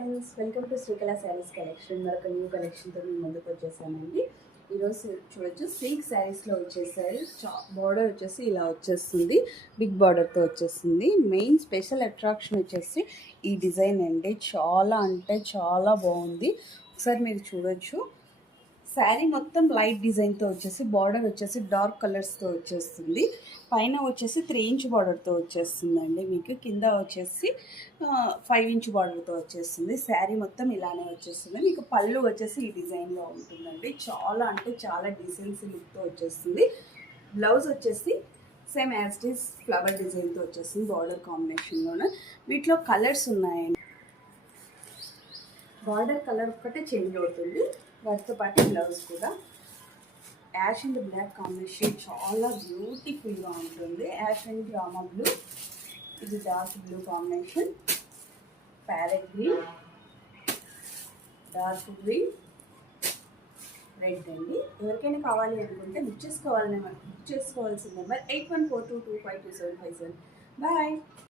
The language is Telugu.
Friends, welcome to Srikala saris collection. మరొక న్యూ కలెక్షన్తో మేము ముందుకు వచ్చేసామండి. ఈరోజు చూడొచ్చు సిల్క్ శారీస్లో వచ్చేసారి. బార్డర్ వచ్చేసి ఇలా వచ్చేస్తుంది, బిగ్ బార్డర్తో వచ్చేస్తుంది. మెయిన్ స్పెషల్ అట్రాక్షన్ వచ్చేసి ఈ డిజైన్ అండి. చాలా అంటే చాలా బాగుంది. ఒకసారి మీరు చూడొచ్చు. శారీ మొత్తం లైట్ డిజైన్తో వచ్చేసి బార్డర్ వచ్చేసి డార్క్ కలర్స్తో వచ్చేస్తుంది. పైన వచ్చేసి 3 ఇంచ్ బార్డర్తో వచ్చేస్తుందండి. మీకు కింద వచ్చేసి 5 ఇంచ్ బార్డర్తో వచ్చేస్తుంది. శారీ మొత్తం ఇలానే వచ్చేస్తుంది. మీకు పళ్ళు వచ్చేసి ఈ డిజైన్లో ఉంటుందండి. చాలా అంటే చాలా డీసెన్సీ లుక్తో వచ్చేస్తుంది. బ్లౌజ్ వచ్చేసి same as it is flower డిజైన్తో వచ్చేస్తుంది బార్డర్ కాంబినేషన్లోనే. వీటిలో కలర్స్ ఉన్నాయండి. బార్డర్ కలర్ ఒక్కటే చేంజ్ అవుతుంది, వాటితో పాటు బ్లౌజ్ కూడా. యాష్ అండ్ బ్లాక్ కాంబినేషన్ చాలా బ్యూటిఫుల్గా ఉంటుంది. యాష్ అండ్ రామా బ్లూ, ఇది dark blue combination, parrot green, dark green, red అండి. ఎవరికైనా కావాలి అనుకుంటే బుక్ చేసుకోవాల్సిన నెంబర్ 8142252757. బాయ్.